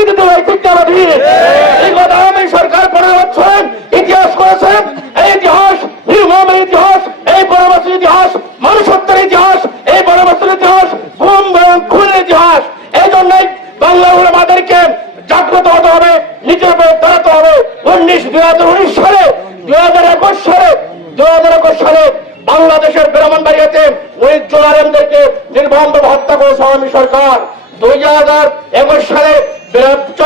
স্বীকৃতি দেওয়াই ঠিক না বিগত আওয়ামী সরকার পনেরো বছর ইতিহাস করেছেন। এই ইতিহাস নির্মমের ইতিহাস এই বনবাসের ইতিহাস মানুষত্বের ইতিহাস এই বনবাসের ইতিহাস ঘুম খুনের ইতিহাস। এই জন্যই বাংলা আমাদেরকে জাগ্রত হতে হবে নিজের উপরে দাঁড়াতে হবে। উনিশ দুই হাজার উনিশ সালে দুই হাজার একুশ সালে দুই হাজার একুশ সালে বাংলাদেশের ব্রাহ্মণবাড়িয়াতে ওই জোলারেমদেরকে নির্মমভাবে হত্যা করেছে আওয়ামী সরকার। দুই হাজার একুশ সালে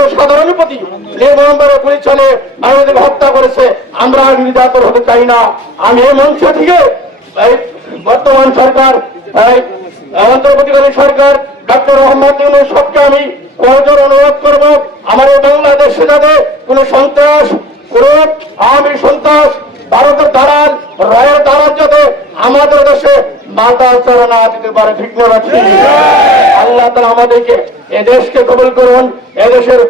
জনসাধারণের প্রতি নির্মমভাবে গুলি চলে মানুষদের হত্যা করেছে, আমরা নির্যাতন হতে চাই না। আমি এই মঞ্চ থেকে বর্তমান সরকার অন্তর্বর্তীকালীন সরকার, ডক্টর মোহাম্মদ ইউনুস সবকে আমি করজোর অনুরোধ করব, আমার এই বাংলাদেশে যাতে কোনো সন্ত্রাস, কোন আওয়ামী সন্ত্রাস, ভারতের দালাল, রয়ের দালাল যাতে আমাদের দেশে মাতা চড়া না দিতে পারে ঠিক না ঠিক? আল্লাহ তালা আমাদেরকে এদেশকে কবল করুন এদেশের